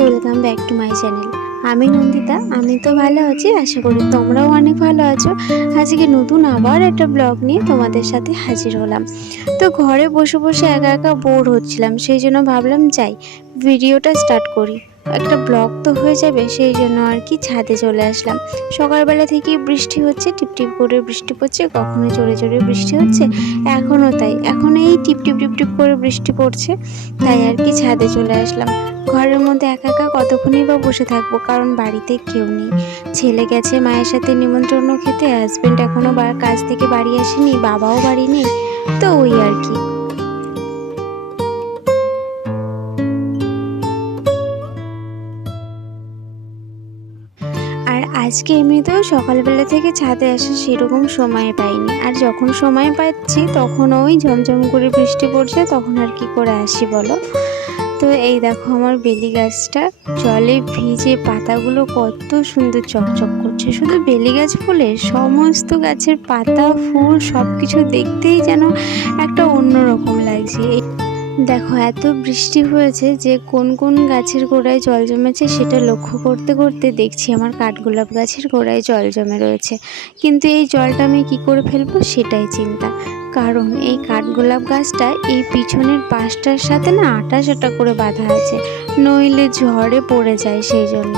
Welcome back to my channel. আমি নন্দিতা, আমি তো ভালো আছি, আশা করি তোমরাও অনেক ভালো আছো। আজকে নতুন আবার একটা ব্লগ নিয়ে তোমাদের সাথে হাজির হলাম। তো ঘরে বসে বসে একা একা বোর হচ্ছিলাম, সেই জন্য ভাবলাম যাই, ভিডিওটা স্টার্ট করি। একটা ব্লগ তো হয়ে যাবে, সেই জন্য আর কি ছাদে চলে আসলাম। সকালবেলা থেকেই বৃষ্টি হচ্ছে, টিপটিপ করে বৃষ্টি পড়ছে কখনো জোরে জোরে বৃষ্টি হচ্ছে, এখনও তাই। এখন এই টিপ টিপ টিপ টিপ করে বৃষ্টি পড়ছে, তাই আর কি ছাদে চলে আসলাম। ঘরের মধ্যে একা একা কতক্ষণই বা বসে থাকব, কারণ বাড়িতে কেউ নেই। ছেলে গেছে মায়ের সাথে নিমন্ত্রণ খেতে হাজবেন্ড এখনও বা- কাজ থেকে বাড়ি আসেনি, বাবাও বাড়ি নেই, তো ওই আর কি। আজকে এমনিতেও সকালবেলা থেকে ছাদে আসা সেরকম সময় পাইনি। আর যখন সময় পাচ্ছি, তখন ওই ঝমঝম করে বৃষ্টি পড়ছে, তখন আর কি করে আসি বলো? তো এই দেখো আমার বেলি গাছটা, জলে ভিজে পাতাগুলো কত সুন্দর চকচক করছে। শুধু বেলি গাছ ফুলে, সমস্ত গাছের পাতা, ফুল সব কিছু দেখতেই যেন একটা অন্যরকম লাগছে। দেখো, এত বৃষ্টি হয়েছে যে কোন কোন গাছের গোড়ায় জল জমেছে সেটা লক্ষ্য করতে করতে দেখছি আমার কাঠগোলাপ গাছের গোড়ায় জল জমে রয়েছে। কিন্তু এই জলটা আমি কি করে ফেলব সেটাই চিন্তা। কারণ এই কাঠগোলাপ গাছটা এই পিছনের পাশটার সাথে না আটা সাটা করে বাঁধা আছে, নইলে ঝড়ে পড়ে যায় সেই জন্য।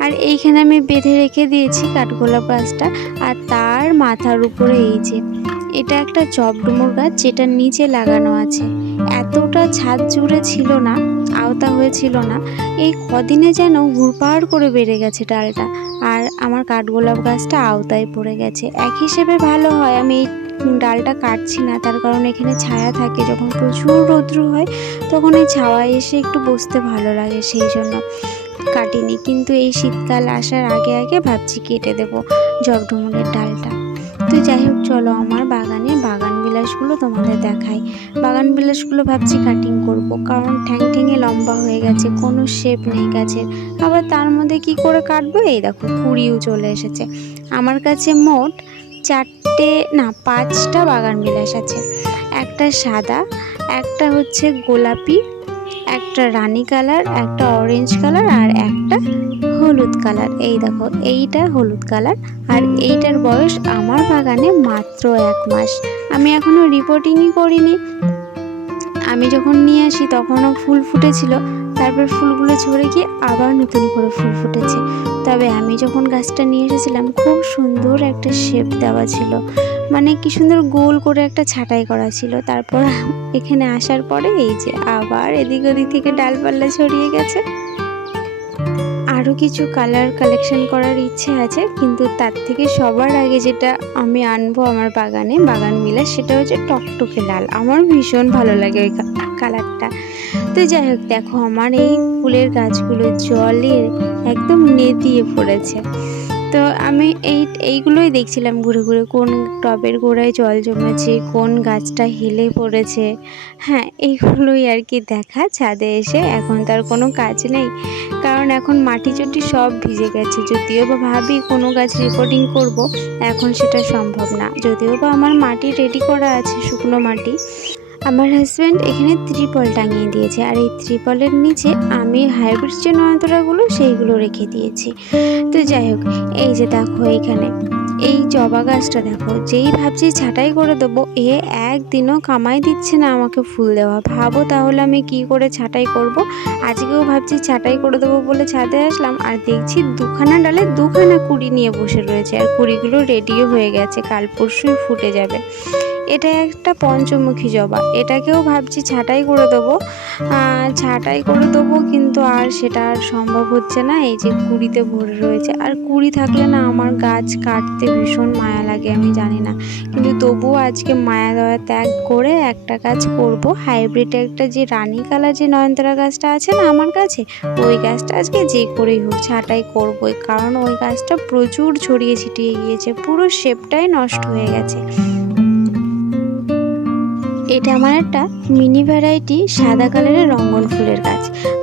আর এইখানে আমি বেঁধে রেখে দিয়েছি কাঠগোলাপ গাছটা, আর তার মাথার উপরে এই যে, এটা একটা চপডুমুর গাছ যেটা নিচে লাগানো আছে। এতটা ছাদ জুড়ে ছিল না, আওতা হয়েছিল না, এই কদিনে যেন হুড়পাড় করে বেড়ে গেছে ডালটা। আর আমার কাঠগোলাপ গাছটা আওতায় পড়ে গেছে। এক হিসেবে ভালো হয়, আমি এই ডালটা কাটছি না, তার কারণ এখানে ছায়া থাকে। যখন প্রচুর রৌদ্র হয়, তখন এই ছাওয়ায় এসে একটু বসতে ভালো লাগে, সেই জন্য কাটিনি। কিন্তু এই শীতকাল আসার আগে আগে ভাবছি কেটে দেবো জগডুমুরের ডালটা। তো যাই হোক, চলো আমার বাগানে বাগান বিলাসগুলো তোমাদের দেখাই। বাগান বিলাসগুলো ভাবছি কাটিং করব, কারণ ঠ্যাং ঠ্যাঙে লম্বা হয়ে গেছে, কোনো শেপ নেই গাছের। আবার তার মধ্যে কি করে কাটবো? এই দেখো কুড়িও চলে এসেছে। আমার কাছে মোট চারটে, না, পাঁচটা বাগান বিলাস আছে। একটা সাদা, একটা হচ্ছে গোলাপি, একটা রানী কালার, একটা অরেঞ্জ কালার আর একটা হলুদ কালার। এই দেখো, এইটা হলুদ কালার আর এইটার বয়স আমার বাগানে মাত্র এক মাস। আমি এখনও রিপোর্টিংই করিনি। আমি যখন নিয়ে আসি তখনও ফুল ফুটেছিল। তারপর ফুলগুলো ঝরে গিয়ে আবার নতুন করে ফুল ফুটেছে। তবে আমি যখন গাছটা নিয়ে এসেছিলাম, খুব সুন্দর একটা শেপ দেওয়া ছিল। মানে কি সুন্দর গোল করে একটা ছাটাই করা ছিল। তারপর এখানে আসার পরে এই যে আবার এদিক ওদিক থেকে ডালপাল্লা ছড়িয়ে গেছে। আরও কিছু কালার কালেকশন করার ইচ্ছে আছে, কিন্তু তার থেকে সবার আগে যেটা আমি আনব আমার বাগানে, বাগান মিলা সেটা হচ্ছে টকটকে লাল। আমার ভীষণ ভালো লাগে ওই কালারটা তো যাই হোক, দেখো আমার এই ফুলের গাছগুলো জলে একদম নেতিয়ে পড়েছে। তো আমি এই, এইগুলোই দেখছিলাম ঘুরে ঘুরে, কোন টবের গোড়ায় জল জমেছে, কোন গাছটা হেলে পড়েছে। হ্যাঁ এইগুলোই আর কি দেখা, ছাদে এসে এখন তার কোনো কাজ নেই। কারণ এখন মাটি চটি সব ভিজে গেছে। যদিও বা ভাবি কোনো গাছ রেকর্ডিং করব, এখন সেটা সম্ভব না। যদিও বা আমার মাটি রেডি করা আছে, শুকনো মাটি। আমার হাজব্যান্ড এখানে ত্রিপল টাঙিয়ে দিয়েছে আর এই ত্রিপলের নিচে আমি হাইব্রিড যে নয়নতরাগুলো সেইগুলো রেখে দিয়েছি। তো যাই হোক, এই যে দেখো এইখানে এই জবা গাছটা দেখো, যেই ভাবছি ছাটাই করে দেবো, এ একদিনও কামাই দিচ্ছে না আমাকে ফুল দেওয়া। ভাবো তাহলে আমি কি করে ছাটাই করব? আজকেও ভাবছি ছাটাই করে দেবো বলে ছাদে আসলাম আর দেখছি দুখানা ডালে দুখানা কুড়ি নিয়ে বসে রয়েছে আর কুড়িগুলো রেডিও হয়ে গেছে, কাল পরশুই ফুটে যাবে। এটা একটা পঞ্চমুখী জবা। এটাকেও ভাবছি ছাঁটাই করে দেবো। ছাঁটাই করে দেবো কিন্তু আর সেটা আর সম্ভব হচ্ছে না। এই যে কুড়িতে ভরে রয়েছে। আর কুড়ি থাকলে না আমার গাছ কাটতে ভীষণ মায়া লাগে, আমি জানি না। কিন্তু তবুও আজকে মায়া দেওয়া ত্যাগ করে একটা কাজ করব। হাইব্রিড একটা যে রানী কালার যে নয়নতারা গাছটা আছে না আমার কাছে, ওই গাছটা আজকে যে করেই হোক ছাঁটাই করবোই। কারণ ওই গাছটা প্রচুর ছড়িয়ে ছিটিয়ে গিয়েছে। পুরো শেপটাই নষ্ট হয়ে গেছে। এটা আমার একটা মিনি ভ্যারাইটি সাদা কালারের রঙ্গন ফুলের গাছ।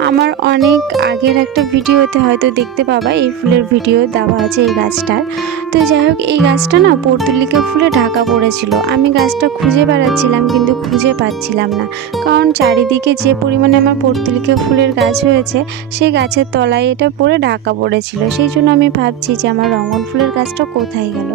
আমার অনেক আগের একটা ভিডিওতে হয়তো দেখতে পাবা, এই ফুলের ভিডিও দেওয়া আছে এই গাছটার। তো যাই হোক, এই গাছটা না পর্তুলিকা ফুলে ঢাকা পড়েছিল। আমি গাছটা খুঁজে বেড়াচ্ছিলাম কিন্তু খুঁজে পাচ্ছিলাম না। কারণ চারিদিকে যে পরিমাণে আমার পর্তুলিকা ফুলের গাছ হয়েছে, সেই গাছের তলায় এটা পড়ে ঢাকা পড়েছিল। সেই জন্য আমি ভাবছি যে আমার রঙন ফুলের গাছটা কোথায় গেল?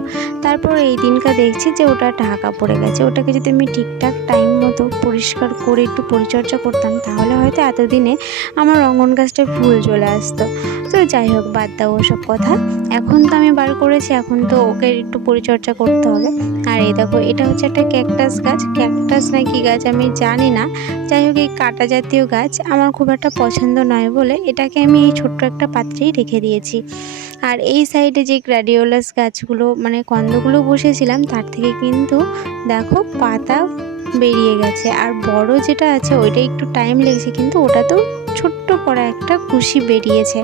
তারপর এই দিনকা দেখছি যে ওটা ঢাকা পড়ে গেছে। ওটাকে যদি আমি ঠিকঠাক টাইম মতো পরিষ্কার করে একটু পরিচর্যা করতাম, তাহলে হয়তো এতদিনে আমার রঙন গাছটায় ফুল চলে আসতো। তো যাই হোক, বাদ দাও ওসব কথা। এখন তো আমি বার করেছি, এখন তো ওকে একটু পরিচর্যা করতে হবে। আর এই দেখো, এটা হচ্ছে একটা ক্যাকটাস গাছ। ক্যাকটাস না কি গাছ আমি জানি না। যাই হোক, এই কাটা জাতীয় গাছ আমার খুব একটা পছন্দ নয় বলে এটাকে আমি এই ছোট্ট একটা পাত্রেই রেখে দিয়েছি। আর এই সাইডে যে গ্রাডিওলাস গাছগুলো মানে কন্দগুলো বসেছিলাম, তার থেকে কিন্তু দেখো পাতা বেরিয়ে গেছে। আর বড় যেটা আছে, ওইটা একটু টাইম লেগেছে, কিন্তু ওটাতেও ছোট্ট পড়া একটা কুশি বেরিয়েছে।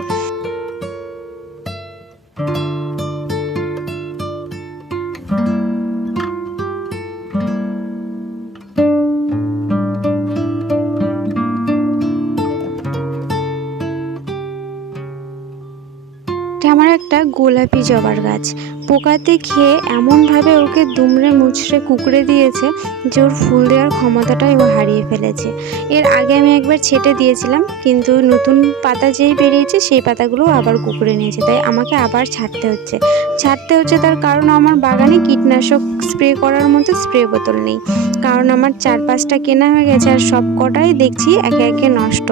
গোলাপি জবার গাছ। পোকাতে খেয়ে এমনভাবে ওকে দুমড়ে মুচড়ে কুকড়ে দিয়েছে যে ওর ফুল দেওয়ার ক্ষমতাটাই ও হারিয়ে ফেলেছে। এর আগে আমি একবার ছেটে দিয়েছিলাম, কিন্তু নতুন পাতা যেই বেরিয়েছে সেই পাতাগুলো আবার কুকড়ে নিয়েছে, তাই আমাকে আবার ছাড়তে হচ্ছে। ছাড়তে হচ্ছে তার কারণ আমার বাগানে কীটনাশক স্প্রে করার মতো স্প্রে বোতল নেই। কারণ আমার চার পাঁচটা কেনা হয়ে গেছে আর সব কটাই দেখছি একে একে নষ্ট।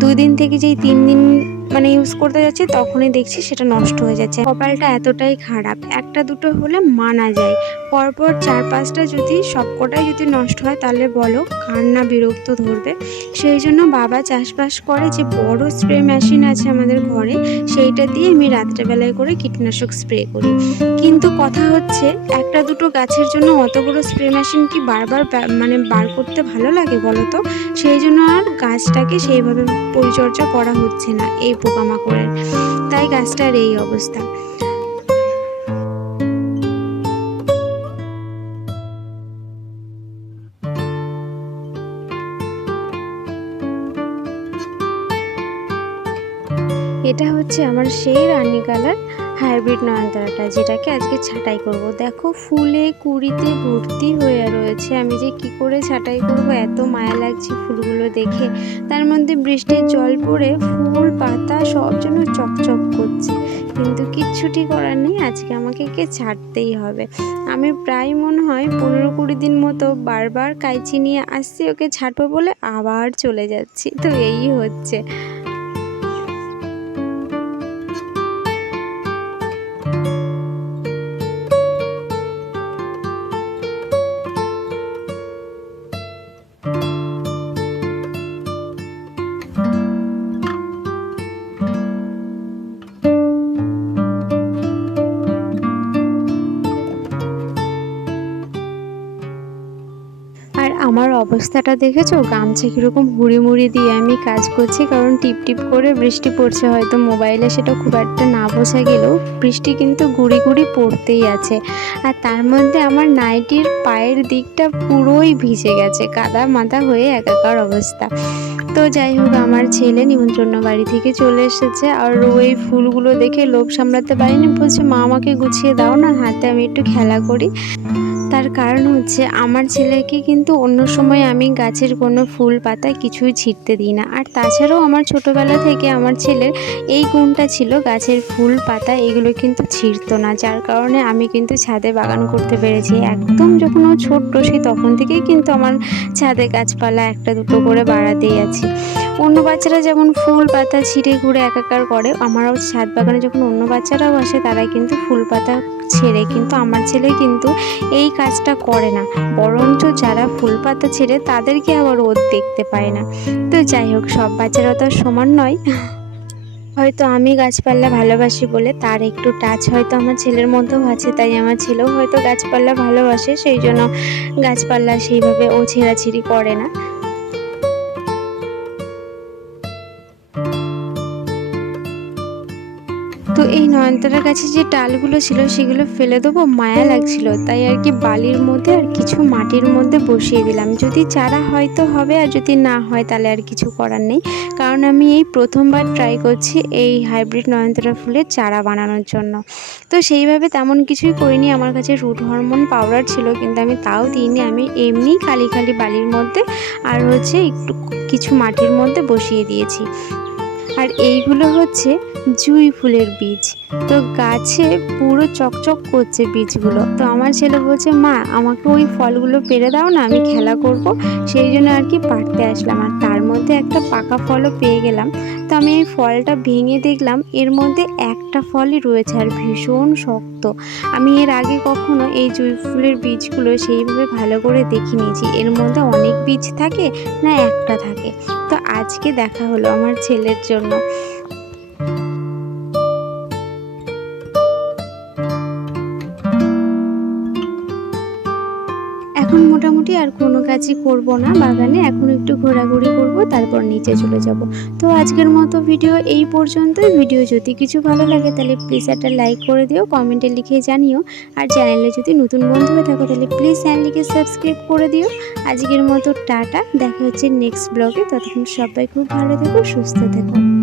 দুই দিন থেকে যেই তিন দিন মানে ইউজ করতে যাচ্ছি, তখনই দেখছি সেটা নষ্ট হয়ে যাচ্ছে। কপালটা এতটাই খারাপ, একটা দুটো হলে মানা যায়। পরপর চার পাঁচটা যদি সবকটাই যদি নষ্ট হয়, তাহলে বলো কার না বিরক্ত ধরবে? সেই জন্য বাবা চাষবাস করে যে বড় স্প্রে মেশিন আছে আমাদের ঘরে, সেইটা দিয়ে আমি রাত্রেবেলায় করে কীটনাশক স্প্রে করি। কিন্তু কথা হচ্ছে, একটা দুটো গাছের জন্য অত বড় স্প্রে মেশিন কি বারবার মানে বার করতে ভালো লাগে বলো তো? সেই জন্য আর গাছটাকে সেইভাবে পরিচর্যা করা হচ্ছে না। এই পোকামাকড়ের। তাই গাছটার এই অবস্থা। এটা হচ্ছে আমার সেই রানী কালার। হাইব্রিড নয়নতারাটা, যেটাকে আজকে ছাঁটাই করব। দেখো, ফুলে, কুড়িতে ভর্তি হয়ে রয়েছে। আমি যে কি করে ছাঁটাই করব, এত মায়া লাগছে ফুলগুলো দেখে। তার মধ্যে বৃষ্টির জল পড়ে, ফুল, পাতা সব যেন চকচক করছে। কিন্তু কিচ্ছুটি করার নেই, আজকে আমাকে কে ছাড়তেই হবে। আমি প্রায় মনে হয় পনেরো কুড়ি দিন মতো বারবার কাইচি নিয়ে আসছি, ওকে ছাড়বো বলে আবার চলে যাচ্ছি। তো এই হচ্ছে। আমার অবস্থাটা দেখেছ? গামছা কীরকম হুড়ি মুড়ি দিয়ে আমি কাজ করছি, কারণ টিপ টিপ করে বৃষ্টি পড়ছে। হয়তো মোবাইলে সেটা খুব একটা না বোঝা গেলেও বৃষ্টি কিন্তু গুড়ি গুড়ি পড়তেই আছে। আর তার মধ্যে আমার নাইটির পায়ের দিকটা পুরোই ভিজে গেছে, কাদা মাদা হয়ে একাকার অবস্থা। তো যাই হোক, আমার ছেলে নিমন্ত্রণ বাড়ি থেকে চলে এসেছে, আর ওই ফুলগুলো দেখে লোভ সামলাতে পারিনি। বলছে, মা, আমাকে গুছিয়ে দাও না, হাতে আমি একটু খেলা করি। তার কারণ হচ্ছে আমার ছেলেকে কিন্তু অন্য সময় আমি গাছের কোনো ফুল, পাতা কিছুই ছিটতে দিই না। আর তাছাড়াও আমার ছোটোবেলা থেকে আমার ছেলের এই গুণটা ছিল গাছের ফুল, পাতা এগুলো কিন্তু ছিঁড়তো না। যার কারণে আমি কিন্তু ছাদে বাগান করতে পেরেছি। একদম যখন ও ছোট্ট, সেই তখন থেকেই কিন্তু আমার ছাদে গাছপালা একটা দুটো করে বাড়াতেই আছি। অন্য বাচ্চারা যেমন ফুল, পাতা ছিঁড়ে ঘুরে একাকার করে, আমারও ছাদ বাগানে যখন অন্য বাচ্চারাও আসে তারা কিন্তু ফুল, পাতা ছেড়ে, কিন্তু আমার ছেলে কিন্তু এই কাজটা করে না। বরঞ্চ যারা ফুল পাতা ছেড়ে, তাদেরকে আবার ও দেখতে পায় না। তো যাই হোক, সব বাচ্চারা তো সমান নয়। হয়তো আমি গাছপালা ভালোবাসি বলে তার একটু টাচ হয়তো আমার ছেলের মধ্যেও আছে, তাই আমার ছেলেও হয়তো গাছপালা ভালোবাসে, সেই জন্য গাছপালা সেইভাবে ও ছেঁড়াছিঁড়ি করে না। এই নয়নতারার কাছে যে ডালগুলো ছিল সেগুলো ফেলে দেবো, মায়া লাগছিল। তাই আর কি বালির মধ্যে আর কিছু মাটির মধ্যে বসিয়ে দিলাম। যদি চারা হয়তো হবে, আর যদি না হয় তাহলে আর কিছু করার নেই। কারণ আমি এই প্রথমবার ট্রাই করছি এই হাইব্রিড নয়নতারা ফুলের চারা বানানোর জন্য। তো সেইভাবে তেমন কিছুই করিনি। আমার কাছে রুট হরমোন পাউডার ছিল, কিন্তু আমি তাও দিইনি। আমি এমনি খালি খালি বালির মধ্যে আর হচ্ছে একটু কিছু মাটির মধ্যে বসিয়ে দিয়েছি। আর এইগুলো হচ্ছে জুঁই ফুলের বীজ। তো গাছে পুরো চকচক করছে বীজগুলো। তো আমার ছেলে বলছে, মা, আমাকে ওই ফলগুলো পেরে দাও না, আমি খেলা করব। সেই জন্য আর কি পাড়তে আসলাম। আর তার মধ্যে একটা পাকা ফলও পেয়ে গেলাম। তো আমি এই ফলটা ভেঙে দেখলাম, এর মধ্যে একটা ফলই রয়েছে আর ভীষণ শক্ত। আমি এর আগে কখনো এই জুঁই ফুলের বীজগুলো সেইভাবে ভালো করে দেখিনি যে এর মধ্যে অনেক বীজ থাকে না একটা থাকে। তো আজকে দেখা হলো আমার ছেলের জন্য। আর কোনো কাজই করব না। বাগানে এখন একটু ঘোরাঘুরি করব, তারপর নিচে চলে যাব। তো আজকের মতো ভিডিও এই পর্যন্তই। ভিডিও যদি কিছু ভালো লাগে তাহলে প্লিজ একটা লাইক করে দিও কমেন্টে লিখে জানিও। আর চ্যানেলে যদি নতুন বন্ধু হয়ে থাকো তাহলে প্লিজ চ্যানেলটিকে সাবস্ক্রাইব করে দিও। আজকের মতো টাটা। দেখা হচ্ছে নেক্সট ব্লগে ততক্ষণ সবাই খুব ভালো থেকো, সুস্থ থেকো।